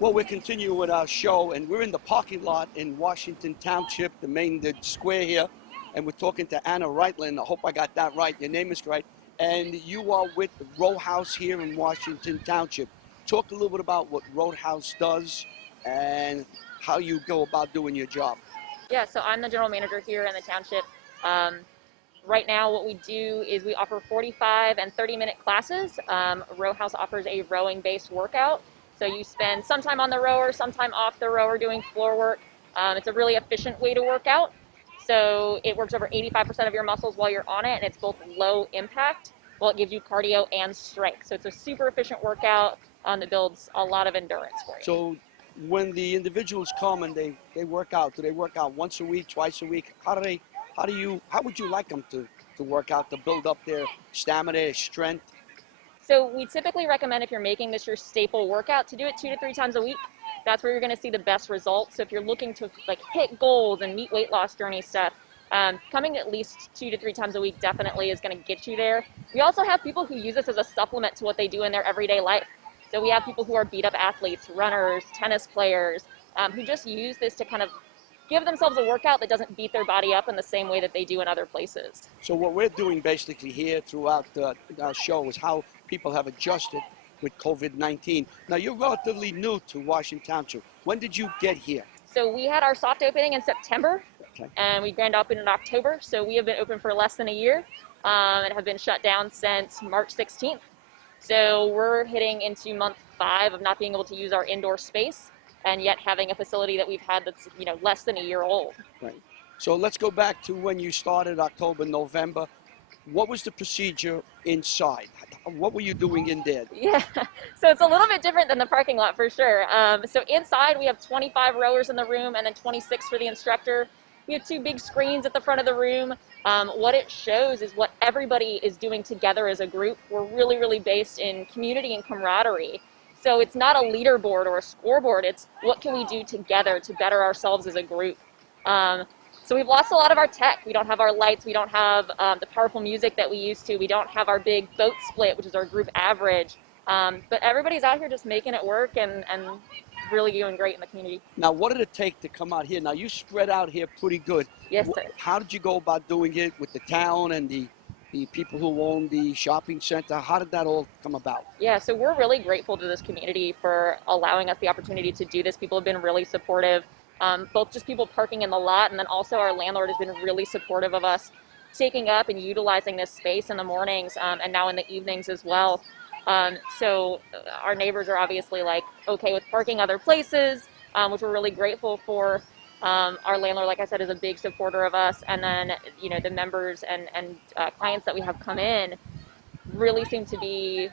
Well, we're continuing with our show, and we're in the parking lot in Washington Township, the square here, and we're talking to Anna Kraeutler, and I hope I got that right. Your name is right. And you are with RowHouse here in Washington Township. Talk a little bit about what RowHouse does and how you go about doing your job. Yeah, so I'm the general manager here in the township. Right now what we do is we offer 45 and 30-minute classes. RowHouse offers a rowing-based workout. So you spend some time on the rower, some time off the rower doing floor work. It's a really efficient way to work out. So it works over 85% of your muscles while you're on it, and it's both low impact, while it gives you cardio and strength. So it's a super efficient workout that builds a lot of endurance for you. So when the individuals come and they work out, do they work out once a week, twice a week? How would you like them to work out to build up their stamina, strength? So we typically recommend, if you're making this your staple workout, to do it 2 to 3 times a week. That's where you're going to see the best results. So if you're looking to hit goals and meet weight loss journey stuff, coming at least 2 to 3 times a week definitely is going to get you there. We also have people who use this as a supplement to what they do in their everyday life. So we have people who are beat up athletes, runners, tennis players, who just use this to kind of give themselves a workout that doesn't beat their body up in the same way that they do in other places. So what we're doing basically here throughout our show is how people have adjusted with COVID-19. Now, you're relatively new to Washington Township. When did you get here? So we had our soft opening in September, okay, and we grand opened in October. So we have been open for less than a year and have been shut down since March 16th. So we're hitting into month 5 of not being able to use our indoor space, and yet having a facility that we've had that's less than a year old. Right. So let's go back to when you started, October, November. What was the procedure inside? What were you doing in there? Yeah, so it's a little bit different than the parking lot for sure. So inside we have 25 rowers in the room and then 26 for the instructor. We have 2 big screens at the front of the room. What it shows is what everybody is doing together as a group. We're really, really based in community and camaraderie. So it's not a leaderboard or a scoreboard. It's what can we do together to better ourselves as a group. So we've lost a lot of our tech. We don't have our lights. We don't have the powerful music that we used to. We don't have our big boat split, which is our group average. But everybody's out here just making it work and really doing great in the community. Now, what did it take to come out here? Now, you spread out here pretty good. Yes, sir. How did you go about doing it with the town and the people who own the shopping center? How did that all come about? Yeah, so we're really grateful to this community for allowing us the opportunity to do this. People have been really supportive. Both just people parking in the lot, and then also our landlord has been really supportive of us taking up and utilizing this space in the mornings and now in the evenings as well. So our neighbors are obviously okay with parking other places, which we're really grateful for. Our landlord, like I said, is a big supporter of us, and then the members and clients that we have come in really seem to be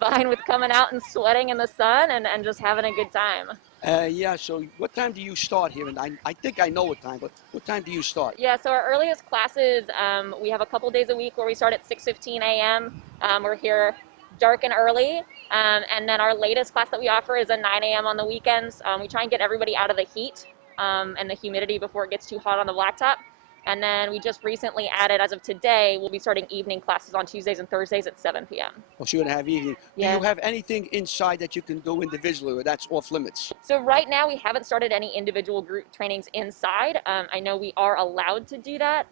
fine with coming out and sweating in the sun and just having a good time. Yeah, so what time do you start here? And I think I know what time, but what time do you start? Yeah, so our earliest classes, we have a couple days a week where we start at 6:15 a.m. We're here dark and early. And then our latest class that we offer is at 9 a.m. on the weekends. We try and get everybody out of the heat and the humidity before it gets too hot on the blacktop. And then we just recently added, as of today, we'll be starting evening classes on Tuesdays and Thursdays at 7 p.m. Well, so you're going to have evening. Yeah. Do you have anything inside that you can do individually, or that's off limits? So right now we haven't started any individual group trainings inside. I know we are allowed to do that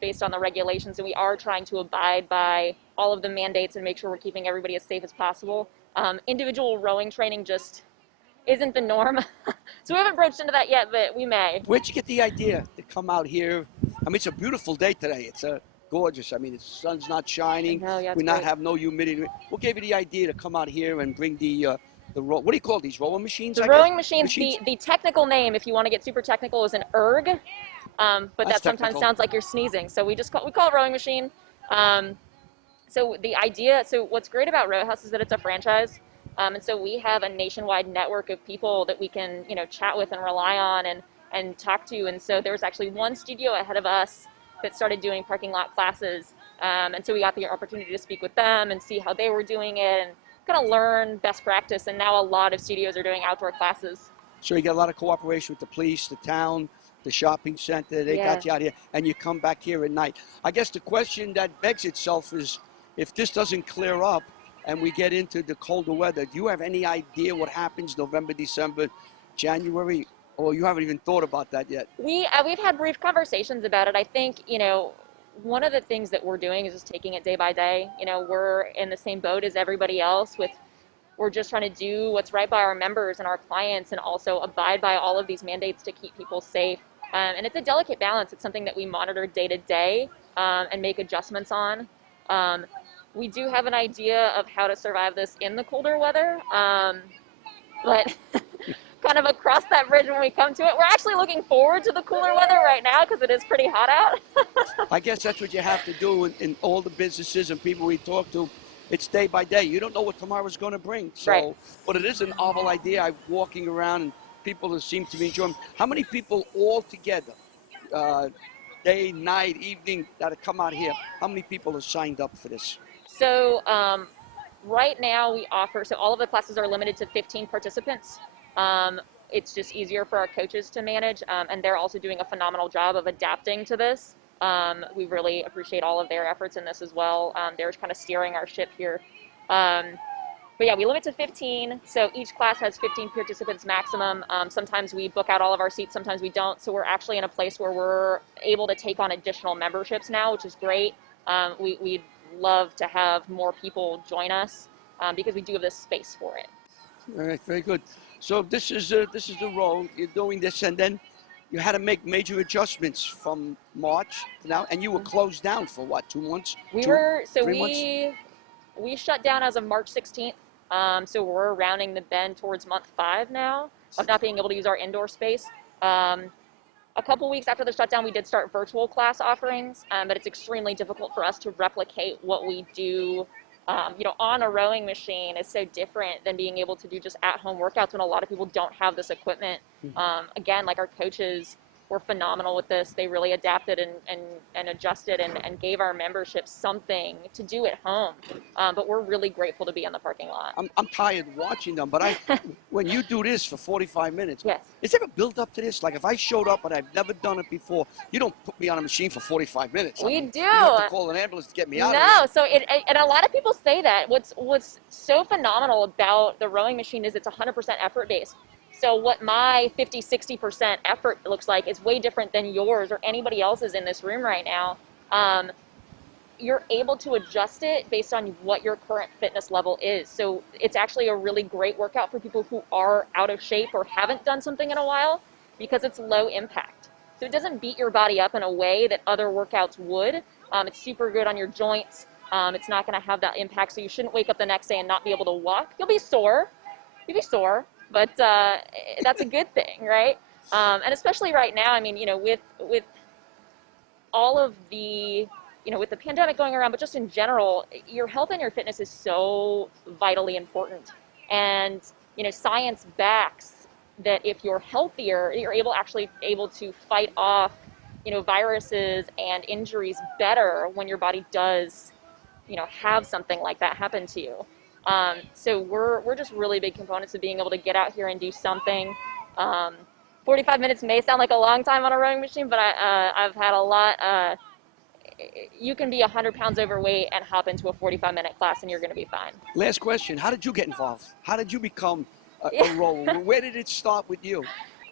based on the regulations, and we are trying to abide by all of the mandates and make sure we're keeping everybody as safe as possible. Individual rowing training just isn't the norm. So we haven't broached into that yet, but we may. Where'd you get the idea to come out here? I mean, it's a beautiful day today. It's gorgeous. I mean, the sun's not shining. No, yeah, we not have no humidity. What gave you the idea to come out here and bring the what do you call these, rowing machines? The rowing machines, the technical name, if you want to get super technical, is an erg. But that sometimes sounds like you're sneezing. So we call it rowing machine. So the idea, so what's great about RowHouse is that it's a franchise. And so we have a nationwide network of people that we can, chat with and rely on and talk to. And so there was actually one studio ahead of us that started doing parking lot classes. And so we got the opportunity to speak with them and see how they were doing it and kind of learn best practice. And now a lot of studios are doing outdoor classes. So you get a lot of cooperation with the police, the town, the shopping center. They got you out here, and you come back here at night. I guess the question that begs itself is, if this doesn't clear up, and we get into the colder weather, do you have any idea what happens November, December, January, or you haven't even thought about that yet? We've had brief conversations about it. I think, one of the things that we're doing is just taking it day by day. We're in the same boat as everybody else we're just trying to do what's right by our members and our clients and also abide by all of these mandates to keep people safe. And it's a delicate balance. It's something that we monitor day to day and make adjustments on. We do have an idea of how to survive this in the colder weather, but kind of across that bridge when we come to it. We're actually looking forward to the cooler weather right now because it is pretty hot out. I guess that's what you have to do in all the businesses and people we talk to. It's day by day. You don't know what tomorrow's going to bring. So, right. But it is a novel idea. I'm walking around and people seem to be enjoying. How many people all together, day, night, evening, that come out here, how many people have signed up for this? So right now we offer, so all of the classes are limited to 15 participants. It's just easier for our coaches to manage, and they're also doing a phenomenal job of adapting to this. We really appreciate all of their efforts in this as well. They're kind of steering our ship here. But yeah, we limit to 15, so each class has 15 participants maximum. Sometimes we book out all of our seats, sometimes we don't, so we're actually in a place where we're able to take on additional memberships now, which is great. We'd love to have more people join us because we do have this space for it. All right, very good. So this is the role. You're doing this, and then you had to make major adjustments from March to now, and you were closed down for what, 2 months? We shut down as of March 16th. So we're rounding the bend towards month 5 now of not being able to use our indoor space. A couple weeks after the shutdown, we did start virtual class offerings, but it's extremely difficult for us to replicate what we do. On a rowing machine is so different than being able to do just at-home workouts when a lot of people don't have this equipment. Again, like our coaches were phenomenal with this. They really adapted and adjusted and gave our membership something to do at home. But we're really grateful to be in the parking lot. I'm tired watching them, but when you do this for 45 minutes, yes. Is there a build up to this? Like if I showed up and I've never done it before, you don't put me on a machine for 45 minutes. We do. You have to call an ambulance to get me out of No, so and a lot of people say that. What's so phenomenal about the rowing machine is it's 100% effort based. So what my 50-60% effort looks like is way different than yours or anybody else's in this room right now. You're able to adjust it based on what your current fitness level is. So it's actually a really great workout for people who are out of shape or haven't done something in a while because it's low impact. So it doesn't beat your body up in a way that other workouts would. It's super good on your joints. It's not going to have that impact. So you shouldn't wake up the next day and not be able to walk. You'll be sore. But that's a good thing, right? And especially right now, I mean, with all of the, with the pandemic going around, but just in general, your health and your fitness is so vitally important. And, science backs that if you're healthier, you're able to fight off, viruses and injuries better when your body does, have something like that happen to you. So we're just really big components of being able to get out here and do something. 45 minutes may sound like a long time on a rowing machine, but I've had a lot. You can be 100 pounds overweight and hop into a 45-minute class and you're going to be fine. Last question. How did you get involved? How did you become a rower? Where did it start with you?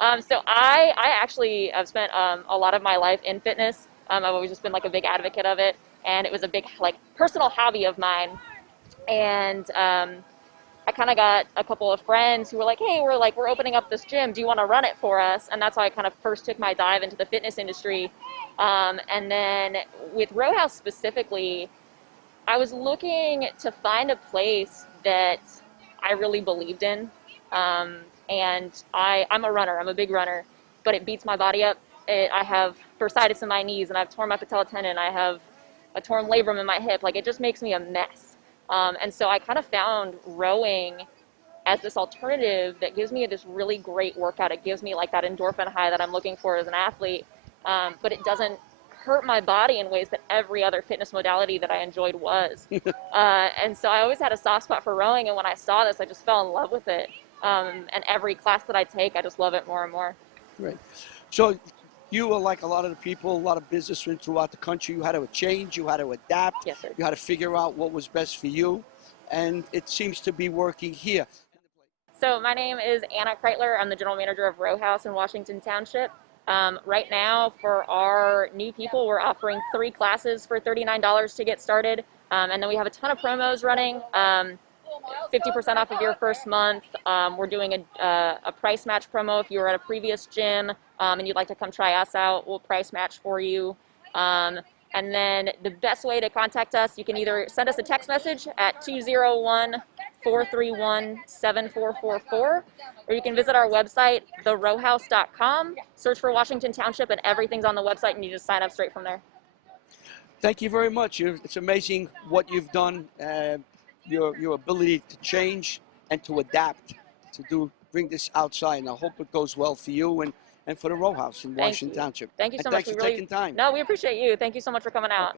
So I actually have spent a lot of my life in fitness. I've always just been like a big advocate of it. And it was a big personal hobby of mine. And I kind of got a couple of friends who were like, hey, we're opening up this gym. Do you want to run it for us? And that's how I kind of first took my dive into the fitness industry. And then with RowHouse specifically, I was looking to find a place that I really believed in. And I'm a runner. I'm a big runner, but it beats my body up. I have bursitis in my knees and I've torn my patella tendon. I have a torn labrum in my hip. It just makes me a mess. And so I kind of found rowing as this alternative that gives me this really great workout. It gives me that endorphin high that I'm looking for as an athlete, but it doesn't hurt my body in ways that every other fitness modality that I enjoyed was. And so I always had a soft spot for rowing, and when I saw this, I just fell in love with it. And every class that I take, I just love it more and more. Right. So you were like a lot of the people, a lot of businessmen throughout the country. You had to change, you had to adapt. Yes, sir. You had to figure out what was best for you. and it seems to be working here. So my name is Anna Kraeutler. I'm the general manager of RowHouse in Washington Township. Right now, for our new people, we're offering 3 classes for $39 to get started. And then we have a ton of promos running. 50% off of your first month. We're doing a price match promo. If you were at a previous gym and you'd like to come try us out, we'll price match for you. And then the best way to contact us, you can either send us a text message at 201-431-7444, or you can visit our website, therowhouse.com, search for Washington Township, and everything's on the website, and you just sign up straight from there. Thank you very much. It's amazing what you've done, your ability to change and to adapt, to bring this outside. And I hope it goes well for you and for the RowHouse in Washington Township. Thank you so and much. Thanks for taking time. No, we appreciate you. Thank you so much for coming out.